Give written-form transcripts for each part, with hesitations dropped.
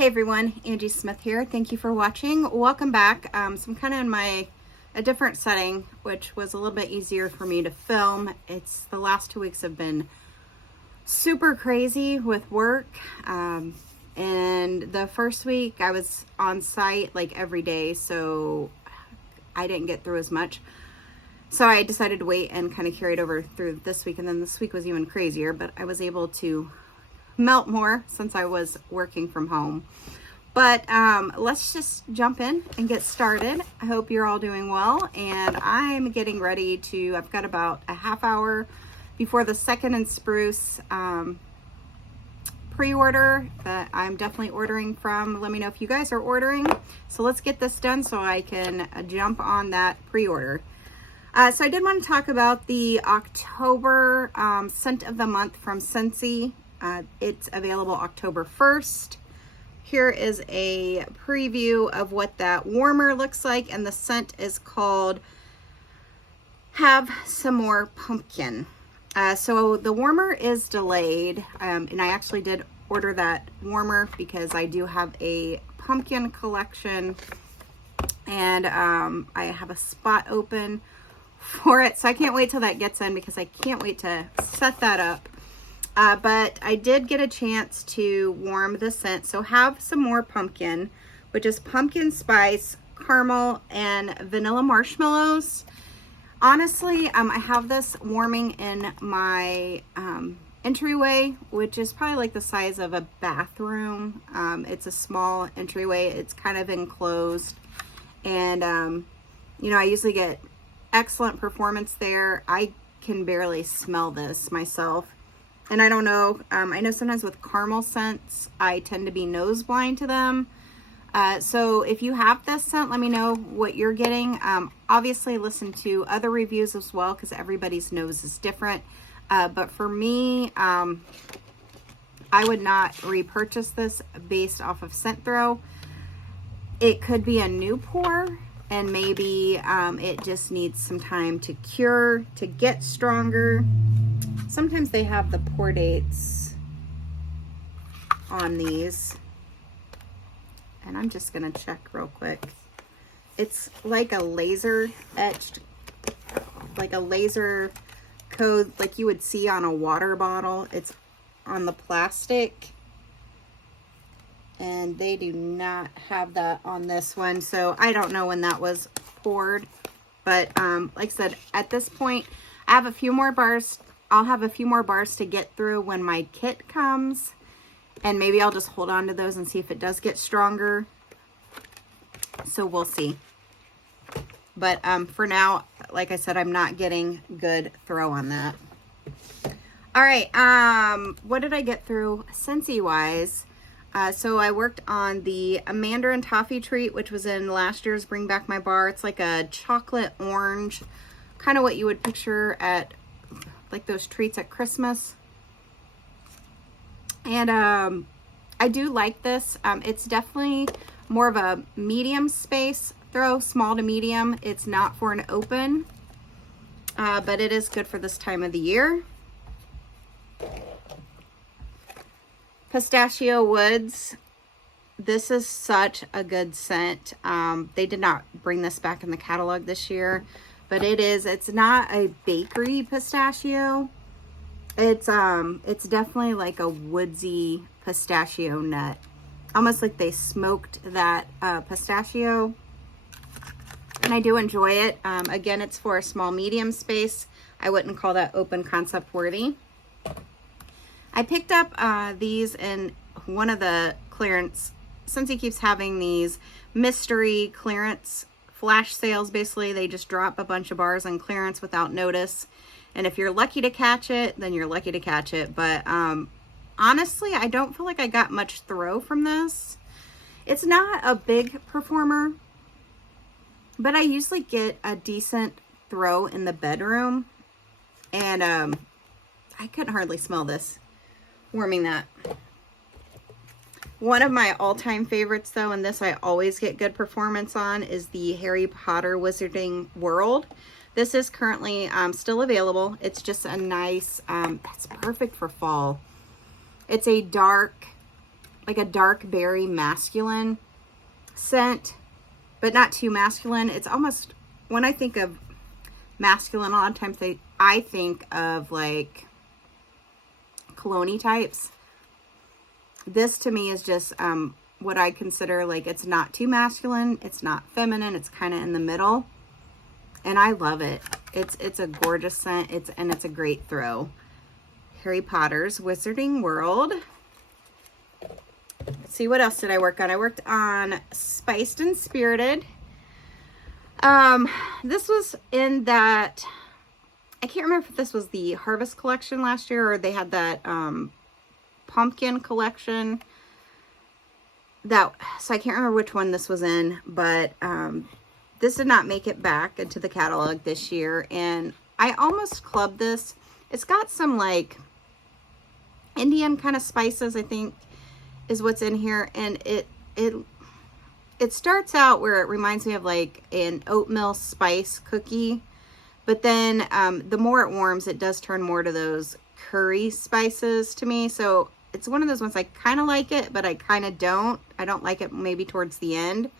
Hey everyone, Angie Smith here. Thank you for watching. Welcome back. So I'm kind of in a different setting, which was a little bit easier for me to film. It's the last 2 weeks have been super crazy with work. And the first week I was on site like every day, so I didn't get through as much. So I decided to wait and kind of carry it over through this week. And then this week was even crazier, but I was able to melt more since I was working from home. But let's just jump in and get started. I hope you're all doing well, and I'm getting ready to, I've got about a half hour before the Second and Spruce pre-order that I'm definitely ordering from. Let me know if you guys are ordering. So let's get this done so I can jump on that pre-order. So I did want to talk about the October scent of the month from Scentsy. It's available October 1st. Here is a preview of what that warmer looks like, and the scent is called Have Some More Pumpkin. So the warmer is delayed, and I actually did order that warmer because I do have a pumpkin collection, and I have a spot open for it. So I can't wait till that gets in because I can't wait to set that up. But I did get a chance to warm the scent. So Have Some More Pumpkin, which is pumpkin spice, caramel, and vanilla marshmallows. Honestly, I have this warming in my entryway, which is probably like the size of a bathroom. It's a small entryway. It's kind of enclosed. And, you know, I usually get excellent performance there. I can barely smell this myself. And I don't know, I know sometimes with caramel scents, I tend to be nose blind to them. So if you have this scent, let me know what you're getting. Obviously listen to other reviews as well, because everybody's nose is different. But for me, I would not repurchase this based off of scent throw. It could be a new pour, and maybe it just needs some time to cure, to get stronger. Sometimes they have the pour dates on these, and I'm just gonna check real quick. It's like a laser etched, like a laser code like you would see on a water bottle. It's on the plastic, and they do not have that on this one, so I don't know when that was poured. But like I said, at this point I have a few more bars. I'll have a few more bars to get through when my kit comes, and maybe I'll just hold on to those and see if it does get stronger. So we'll see. But for now, like I said, I'm not getting good throw on that. All right, what did I get through Scentsy wise? So I worked on the Mandarin Toffee Treat, which was in last year's Bring Back My Bar. It's like a chocolate orange, kind of what you would picture at like those treats at Christmas. And I do like this. It's definitely more of a medium space throw, small to medium. It's not for an open, but it is good for this time of the year. Pistachio Woods. This is such a good scent. They did not bring this back in the catalog this year, but it's not a bakery pistachio. It's definitely like a woodsy pistachio nut. Almost like they smoked that pistachio. And I do enjoy it. Again, it's for a small medium space. I wouldn't call that open concept worthy. I picked up these in one of the clearance. Scentsy keeps having these mystery clearance flash sales. Basically, they just drop a bunch of bars on clearance without notice, and if you're lucky to catch it, then you're lucky to catch it. But honestly, I don't feel like I got much throw from this. It's not a big performer, but I usually get a decent throw in the bedroom, and I couldn't hardly smell this warming that. One of my all-time favorites though, and this I always get good performance on, is the Harry Potter Wizarding World. This is currently still available. It's just a nice, it's perfect for fall. It's a dark, like a dark berry masculine scent, but not too masculine. It's almost, when I think of masculine, a lot of times I think of like cologne types. This to me is just what I consider, like, it's not too masculine, it's not feminine, it's kind of in the middle, and I love it. It's a gorgeous scent. It's a great throw. Harry Potter's Wizarding World. Let's see, what else did I work on? I worked on Spiced and Spirited. This was in that, I can't remember if this was the Harvest collection last year or they had that pumpkin collection. So I can't remember which one this was in, but this did not make it back into the catalog this year, and I almost clubbed this. It's got some like Indian kind of spices, I think, is what's in here, and it starts out where it reminds me of like an oatmeal spice cookie, but then the more it warms, it does turn more to those curry spices to me. So it's one of those ones I kind of like it, but I kind of don't. I don't like it maybe towards the end.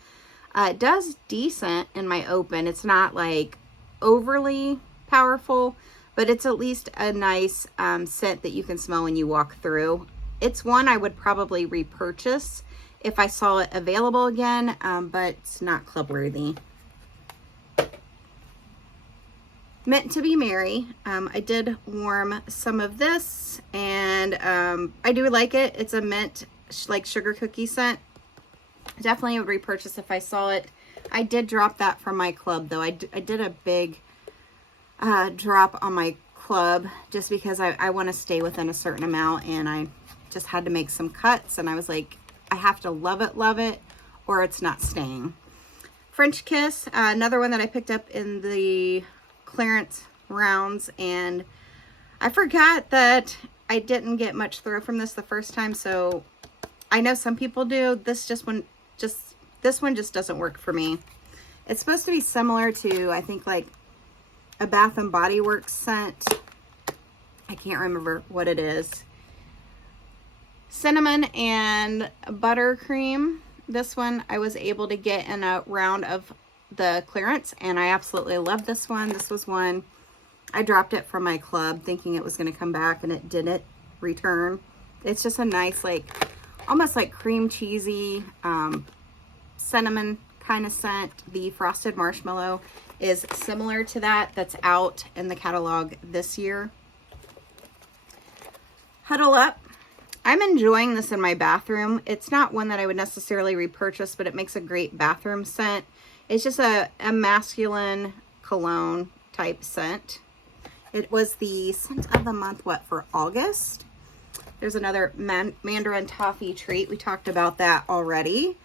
It does decent in my open. It's not like overly powerful, but it's at least a nice scent that you can smell when you walk through. It's one I would probably repurchase if I saw it available again, but it's not club worthy. Meant to Be Merry. I did warm some of this, and I do like it. It's a mint, like sugar cookie scent. Definitely would repurchase if I saw it. I did drop that from my club, though. I did a big drop on my club just because I want to stay within a certain amount, and I just had to make some cuts, and I was like, I have to love it, or it's not staying. French Kiss, another one that I picked up in the clearance rounds, and I forgot that I didn't get much throw from this the first time, so I know some people do. This one just doesn't work for me. It's supposed to be similar to, I think, like a Bath and Body Works scent. I can't remember what it is. Cinnamon and Buttercream. This one I was able to get in a round of the clearance, and I absolutely love this one. This was one I dropped it from my club thinking it was going to come back, and it didn't return. It's just a nice, like, almost like cream cheesy cinnamon kind of scent. The Frosted Marshmallow is similar to that. That's out in the catalog this year. Huddle Up. I'm enjoying this in my bathroom. It's not one that I would necessarily repurchase, but it makes a great bathroom scent. It's just a masculine cologne type scent. It was the scent of the month, for August. There's another Mandarin Toffee treat. We talked about that already.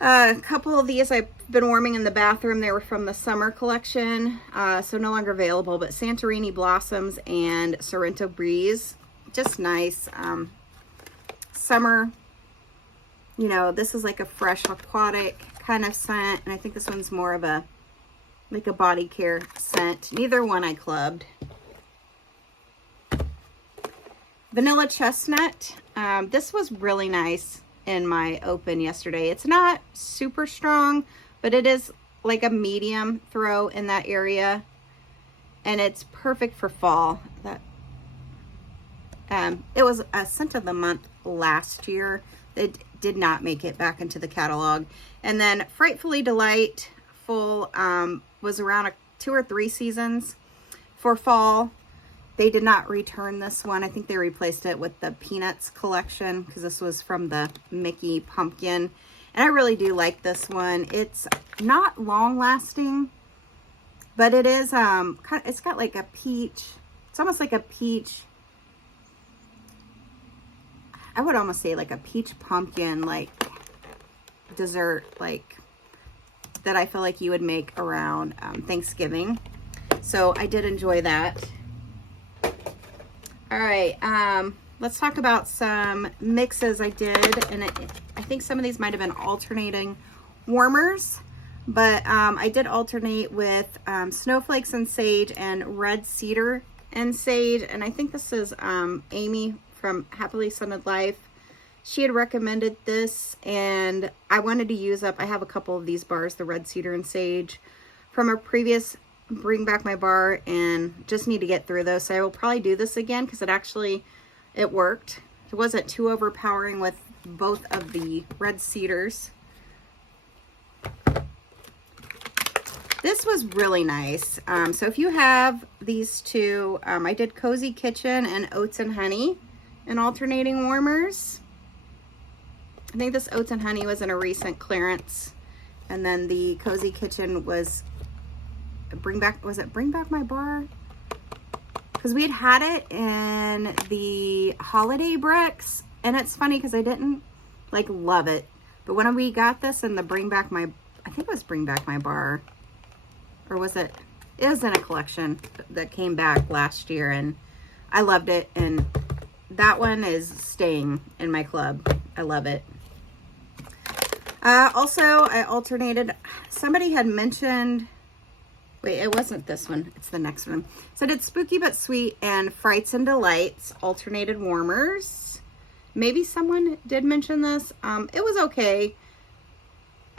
A couple of these I've been warming in the bathroom. They were from the summer collection, so no longer available, but Santorini Blossoms and Sorrento Breeze. Just nice summer, this is like a fresh aquatic kind of scent, and I think this one's more of a like a body care scent. Neither one I clubbed. Vanilla Chestnut. This was really nice in my open yesterday. It's not super strong, but it is like a medium throw in that area, and it's perfect for fall. It was a scent of the month last year. It did not make it back into the catalog. And then Frightfully Delightful was around 2 or 3 seasons for fall. They did not return this one. I think they replaced it with the Peanuts collection because this was from the Mickey Pumpkin. And I really do like this one. It's not long lasting, but it is it's got like a peach. It's almost like a peach. I would almost say like a peach pumpkin, like dessert, like that I feel like you would make around Thanksgiving. So I did enjoy that. All right, let's talk about some mixes I did, and I think some of these might have been alternating warmers, but I did alternate with Snowflakes and Sage and Red Cedar and Sage, and I think this is Amy from Happily Scented Life. She had recommended this, and I wanted to use up, I have a couple of these bars, the red cedar and sage, from a previous Bring Back My Bar, and just need to get through those. So I will probably do this again because it worked. It wasn't too overpowering with both of the red cedars. This was really nice. So if you have these two, I did Cozy Kitchen and Oats and Honey and alternating warmers. I think this Oats and Honey was in a recent clearance. And then the Cozy Kitchen was Bring Back My Bar? Because we had it in the holiday bricks. And it's funny because I didn't like love it. But when we got this in the I think it was Bring Back My Bar. Or was it? It was in a collection that came back last year, and I loved it. And that one is staying in my club. I love it. Also, I alternated. Somebody had mentioned. Wait, it wasn't this one. It's the next one. So I did Spooky But Sweet and Frights and Delights alternated warmers. Maybe someone did mention this. It was okay.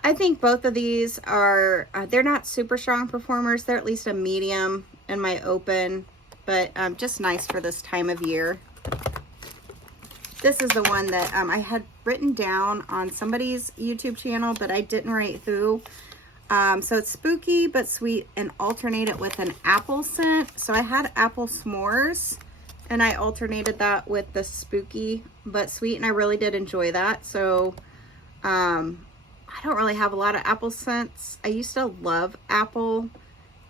I think both of these are, they're not super strong performers. They're at least a medium in my open, but just nice for this time of year. This is the one that I had written down on somebody's YouTube channel, but I didn't write who. So it's Spooky But Sweet and alternate it with an apple scent. So I had apple s'mores and I alternated that with the Spooky But Sweet, and I really did enjoy that. So, I don't really have a lot of apple scents. I used to love apple,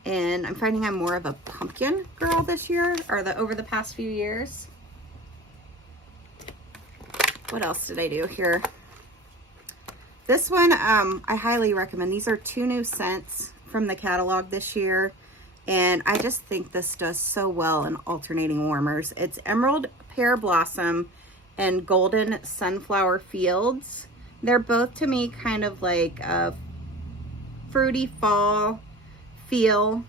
and I'm finding I'm more of a pumpkin girl this year, or over the past few years. What else did I do here? This one, I highly recommend. These are 2 new scents from the catalog this year, and I just think this does so well in alternating warmers. It's Emerald Pear Blossom and Golden Sunflower Fields. They're both, to me, kind of like a fruity fall feel.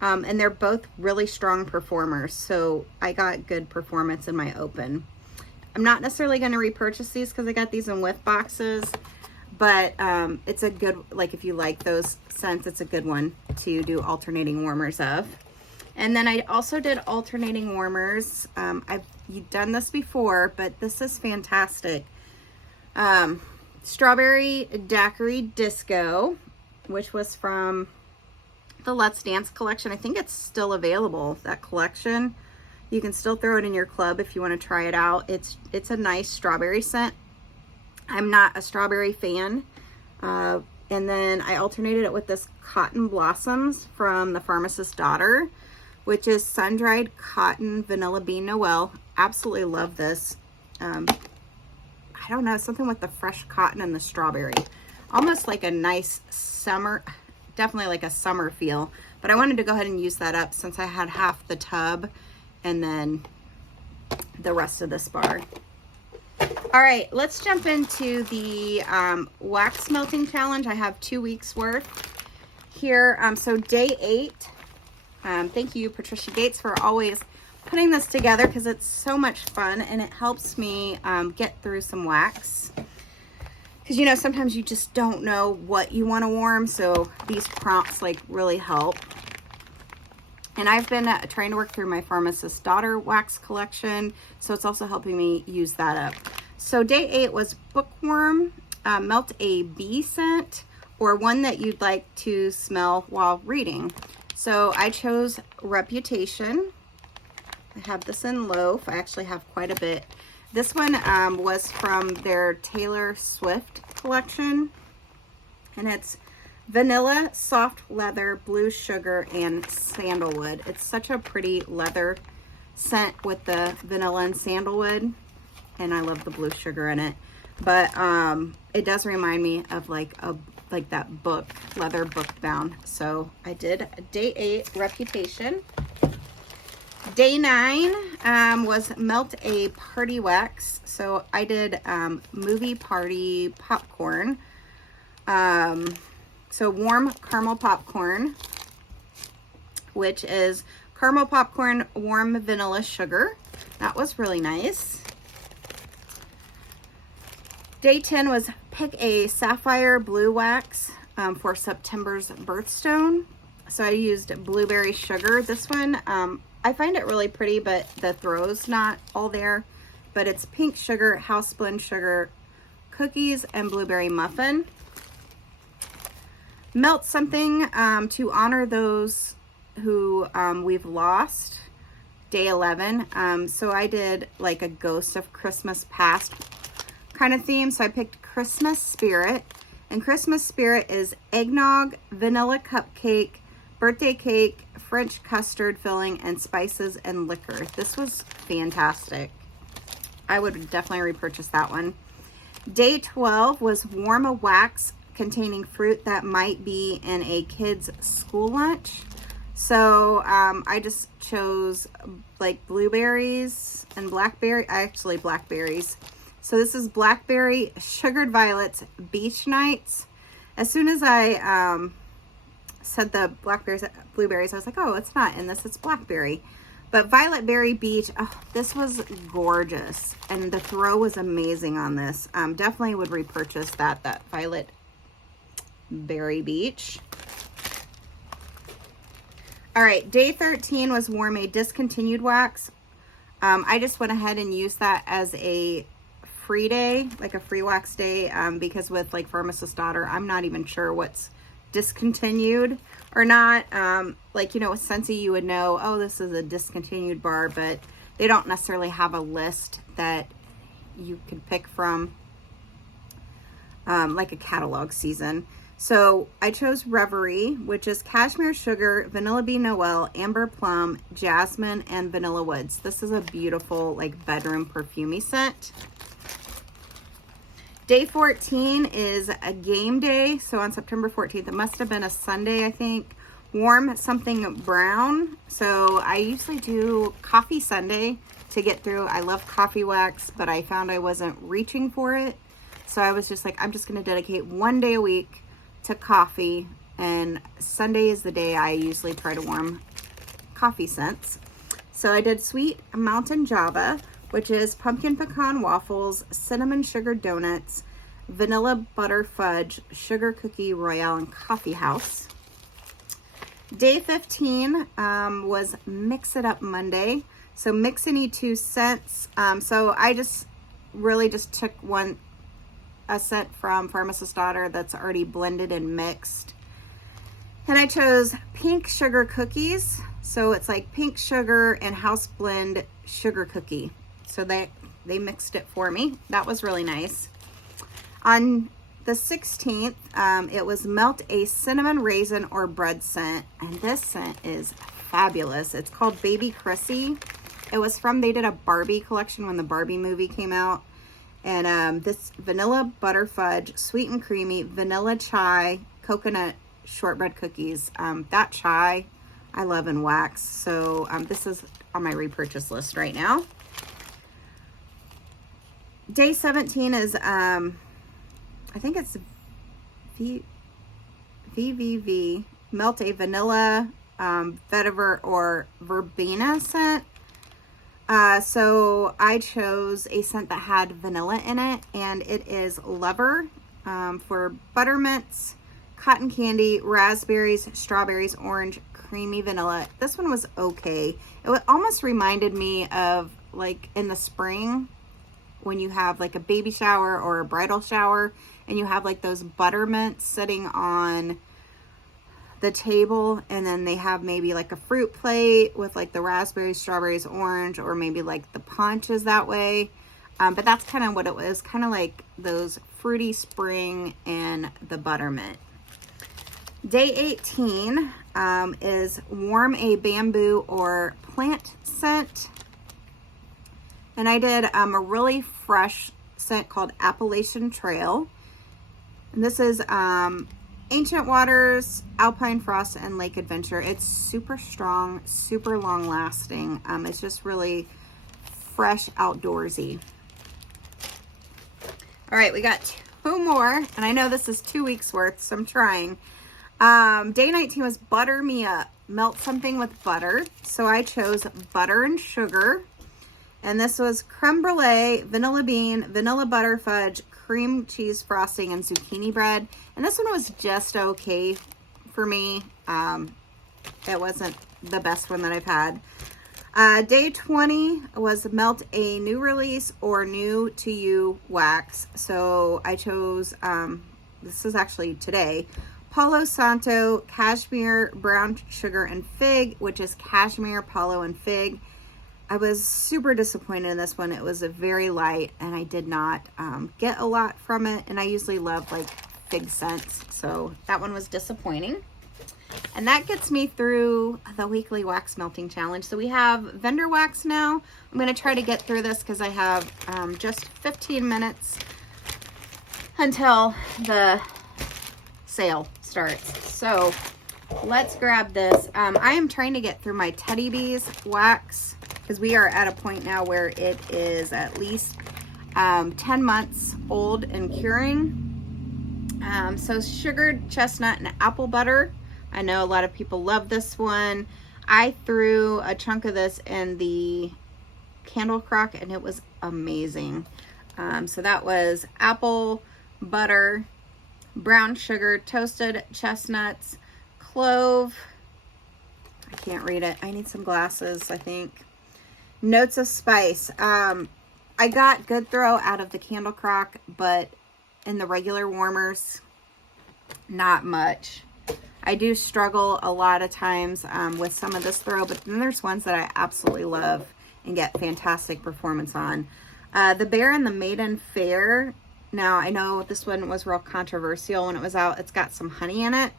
And they're both really strong performers. So I got good performance in my open. I'm not necessarily going to repurchase these because I got these in whiff boxes. But it's a good, like if you like those scents, it's a good one to do alternating warmers of. And then I also did alternating warmers. You've done this before, but this is fantastic. Strawberry Daiquiri Disco, which was from the Let's Dance collection. I think it's still available, that collection. You can still throw it in your club if you want to try it out. It's a nice strawberry scent. I'm not a strawberry fan. And then I alternated it with this Cotton Blossoms from the Pharmacist's Daughter, which is sun-dried cotton vanilla bean Noel. Absolutely love this. I don't know, something with the fresh cotton and the strawberry. Almost like a nice summer, definitely like a summer feel. But I wanted to go ahead and use that up since I had half the tub and then the rest of this bar. All right, let's jump into the wax melting challenge. I have 2 weeks worth here. So day 8. Thank you, Patricia Gates, for always putting this together because it's so much fun and it helps me get through some wax. Because, you know, sometimes you just don't know what you want to warm, so these prompts like really help. And I've been trying to work through my Pharmacist's Daughter wax collection, so it's also helping me use that up. So day 8 was Bookworm, melt a bee scent, or one that you'd like to smell while reading. So I chose Reputation. I have this in loaf. I actually have quite a bit. This one was from their Taylor Swift collection, and it's vanilla, soft leather, blue sugar, and sandalwood. It's such a pretty leather scent with the vanilla and sandalwood, and I love the blue sugar in it. But it does remind me of like that book, leather book bound. So I did day 8, Reputation. Day 9 was Melt a Party Wax. So I did Movie Party Popcorn. So warm caramel popcorn, which is caramel popcorn, warm vanilla sugar. That was really nice. Day 10 was pick a sapphire blue wax for September's birthstone. So I used blueberry sugar. This one, I find it really pretty, but the throw's not all there. But it's pink sugar, house blend sugar, cookies, and blueberry muffin. Melt something to honor those who we've lost. Day 11. So I did like a ghost of Christmas past kind of theme. So I picked Christmas Spirit. And Christmas Spirit is eggnog, vanilla cupcake, birthday cake, French custard filling, and spices and liquor. This was fantastic. I would definitely repurchase that one. Day 12 was warm a wax containing fruit that might be in a kid's school lunch. So I just chose like blueberries and blackberries. So this is blackberry, sugared violets, beach nights. As soon as I said the blueberries, I was like, oh, it's not in this, it's blackberry. But violet berry beach, oh, this was gorgeous. And the throw was amazing on this. Definitely would repurchase that violet berry beach. All right, day 13 was warm a discontinued wax. I just went ahead and used that as a free day, like a free wax day, because with like Pharmacist Daughter, I'm not even sure what's discontinued or not. Like, you know, with Scentsy, you would know, oh, this is a discontinued bar, but they don't necessarily have a list that you could pick from, like a catalog season. So I chose Reverie, which is cashmere sugar, vanilla bean noel, amber plum, jasmine, and vanilla woods. This is a beautiful like bedroom perfumey scent. Day 14 is a game day. So on September 14th, it must have been a Sunday, I think. Warm something brown. So I usually do coffee Sunday to get through. I love coffee wax, but I found I wasn't reaching for it. So I was just like, I'm just going to dedicate one day a week to coffee, and Sunday is the day I usually try to warm coffee scents. So I did Sweet Mountain Java, which is pumpkin pecan waffles, cinnamon sugar donuts, vanilla butter fudge, sugar cookie royale, and coffee house. Day 15 was Mix It Up Monday. So mix any 2 scents. So I just really just took a scent from Pharmacist Daughter that's already blended and mixed. And I chose pink sugar cookies. So it's like pink sugar and house blend sugar cookie. So they mixed it for me. That was really nice. On the 16th, it was Melt a Cinnamon Raisin or Bread scent. And this scent is fabulous. It's called Baby Chrissy. It was from, they did a Barbie collection when the Barbie movie came out. And this vanilla butter fudge, sweet and creamy, vanilla chai, coconut shortbread cookies. That chai I love in wax. So this is on my repurchase list right now. Day 17 is, I think it's VVV, Melt a Vanilla Vetiver or Verbena scent. So I chose a scent that had vanilla in it, and it is Lover for buttermints, cotton candy, raspberries, strawberries, orange, creamy vanilla. This one was okay. It almost reminded me of like in the spring when you have like a baby shower or a bridal shower and you have like those buttermints sitting on the table, and then they have maybe like a fruit plate with like the raspberries, strawberries, orange, or maybe like the punch is that way. But that's kind of what it was, kind of like those fruity spring and the buttermint. Day 18 is Warm a Bamboo or Plant scent. And I did a really fresh scent called Appalachian Trail. And this is Ancient Waters, Alpine Frost, and Lake Adventure. It's super strong, super long lasting. It's just really fresh, outdoorsy. All right, we got 2 more, and I know this is 2 weeks worth, so I'm trying. Day 19 was Butter Me Up, melt something with butter. So I chose butter and sugar. And this was creme brulee, vanilla bean, vanilla butter fudge, cream cheese frosting, and zucchini bread. And this one was just okay for me. It wasn't the best one that I've had. Day 20 was melt a new release or new to you wax. So I chose, this is actually today, Palo Santo Cashmere Brown Sugar and Fig, which is cashmere, palo, and fig. I was super disappointed in this one. It was a very light and I did not get a lot from it. And I usually love like fig scents. So that one was disappointing. And that gets me through the weekly wax melting challenge. So we have vendor wax now. I'm going to try to get through this because I have just 15 minutes until the sale starts. So let's grab this. I am trying to get through my Teddy Bees wax because we are at a point now where it is at least 10 months old and curing. So sugared chestnut and apple butter. I know a lot of people love this one. I threw a chunk of this in the candle crock and it was amazing. So that was apple butter, brown sugar, toasted chestnuts, clove. I can't read it. I need some glasses, I think. Notes of spice. I got good throw out of the candle crock, but in the regular warmers, not much. I do struggle a lot of times with some of this throw, but then there's ones that I absolutely love and get fantastic performance on. The Bear and the Maiden Fair. Now, I know this one was real controversial when it was out. It's got some honey in it.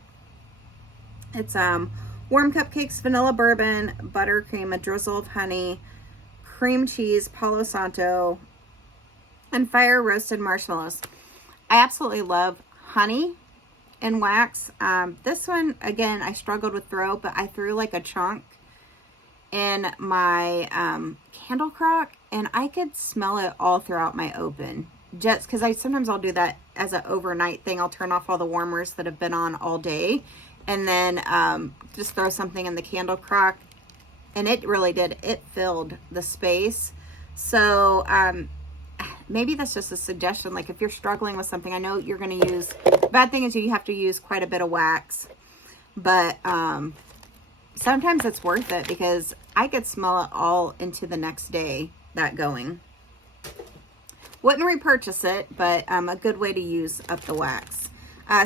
It's warm cupcakes, vanilla bourbon, buttercream, a drizzle of honey, cream cheese, Palo Santo, and fire roasted marshmallows. I absolutely love honey and wax. This one, again, I struggled with throw, but I threw like a chunk in my candle crock and I could smell it all throughout my open. Just because sometimes I'll do that as an overnight thing. I'll turn off all the warmers that have been on all day and then just throw something in the candle crock, and it really did. It filled the space. So maybe that's just a suggestion. Like if you're struggling with something, I know you're going to use, bad thing is you have to use quite a bit of wax, but sometimes it's worth it because I could smell it all into the next day, that going. Wouldn't repurchase it, but a good way to use up the wax.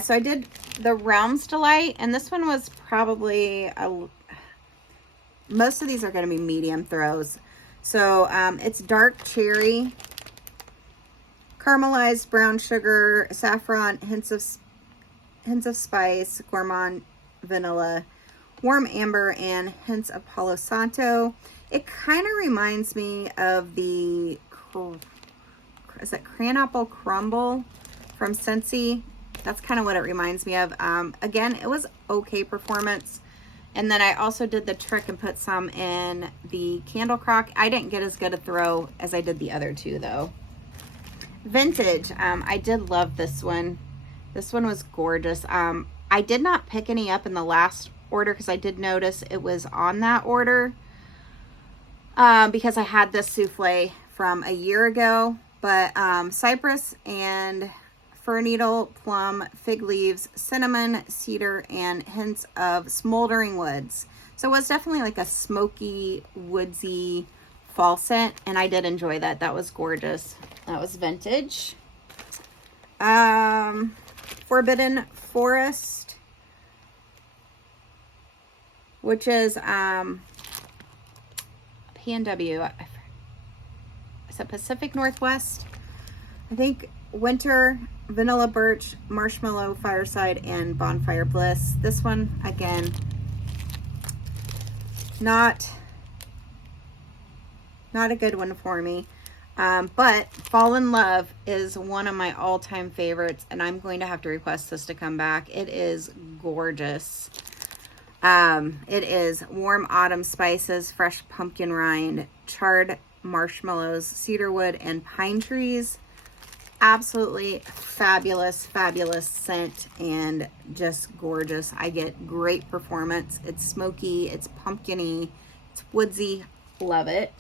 So I did the Realms Delight, and this one was probably, most of these are going to be medium throws. So it's dark cherry, caramelized brown sugar, saffron, hints of spice, gourmand vanilla, warm amber, and hints of Palo Santo. It kind of reminds me of the, is it Cranapple Crumble from Scentsy? That's kind of what it reminds me of. Again, it was okay performance. And then I also did the trick and put some in the candle crock. I didn't get as good a throw as I did the other two though. Vintage. I did love this one. This one was gorgeous. I did not pick any up in the last order because I did notice it was on that order because I had this souffle from a year ago. But cypress and fir needle, plum, fig leaves, cinnamon, cedar, and hints of smoldering woods. So it was definitely like a smoky, woodsy fall scent, and I did enjoy that. That was gorgeous. That was vintage. Forbidden Forest, which is P&W. Is it Pacific Northwest? I think winter, vanilla birch, marshmallow fireside, and bonfire bliss. This one, again, not a good one for me. But Fall in Love is one of my all-time favorites, and I'm going to have to request this to come back. It is gorgeous. It is warm autumn spices, fresh pumpkin rind, charred marshmallows, cedarwood, and pine trees. Absolutely fabulous, fabulous scent and just gorgeous. I get great performance. It's smoky, it's pumpkin-y, it's woodsy. Love it.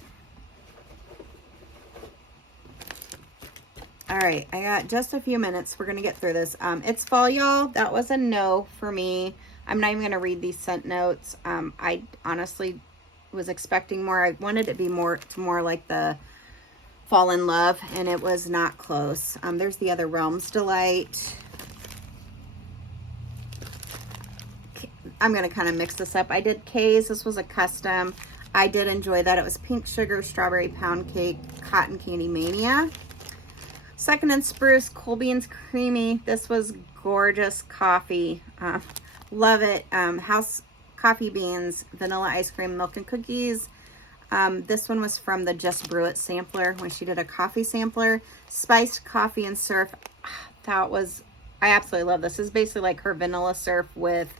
All right, I got just a few minutes. We're gonna get through this. It's fall, y'all. That was a no for me. I'm not even gonna read these scent notes. I honestly was expecting more. I wanted it to be more like the Fall in Love, and it was not close. There's the other Realms Delight. I'm gonna kind of mix this up. I did K's. This was a custom. I did enjoy that. It was Pink Sugar, Strawberry Pound Cake, Cotton Candy Mania. Second and Spruce, Cool Beans Creamy. This was gorgeous coffee. Love it. House coffee beans, vanilla ice cream, milk and cookies. This one was from the Just Brew It sampler when she did a coffee sampler. Spiced coffee and surf. That was, I absolutely love this. This is basically like her vanilla surf with,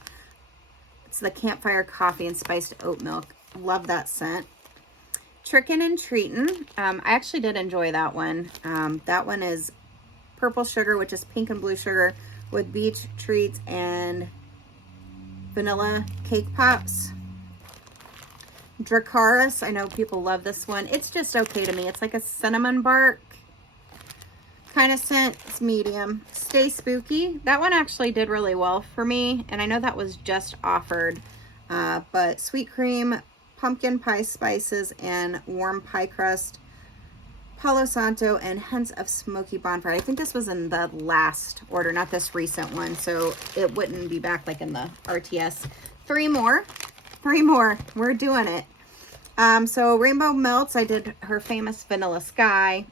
it's the campfire coffee and spiced oat milk. Love that scent. Trickin' and Treatin'. I actually did enjoy that one. That one is purple sugar, which is pink and blue sugar, with beach treats and vanilla cake pops. Dracaris. I know people love this one. It's just okay to me. It's like a cinnamon bark kind of scent. It's medium. Stay Spooky. That one actually did really well for me, and I know that was just offered. But sweet cream, pumpkin pie spices, and warm pie crust, Palo Santo, and hints of smoky bonfire. I think this was in the last order, not this recent one, so it wouldn't be back like in the RTS. Three more. We're doing it. So Rainbow Melts, I did her famous Vanilla Sky.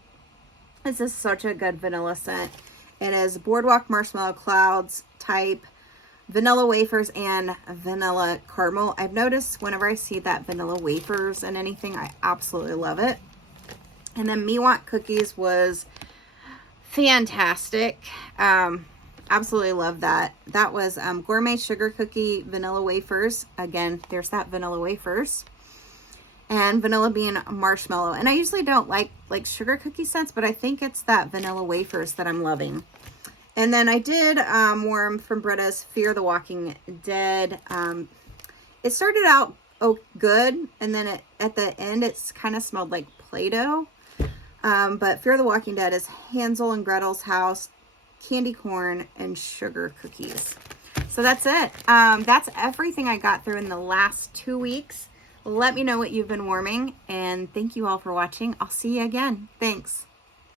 This is such a good vanilla scent. It is Boardwalk Marshmallow Clouds type, vanilla wafers, and vanilla caramel. I've noticed whenever I see that vanilla wafers in anything, I absolutely love it. And then Me Want Cookies was fantastic. Absolutely love that. That was gourmet sugar cookie vanilla wafers. Again, there's that vanilla wafers. And vanilla bean marshmallow. And I usually don't like sugar cookie scents, but I think it's that vanilla wafers that I'm loving. And then I did warm from Britta's Fear the Walking Dead. It started out good, and then at the end it's kind of smelled like Play-Doh. But Fear the Walking Dead is Hansel and Gretel's house, candy corn, and sugar cookies. So that's it. That's everything I got through in the last 2 weeks. Let me know what you've been warming, and thank you all for watching. I'll see you again. Thanks.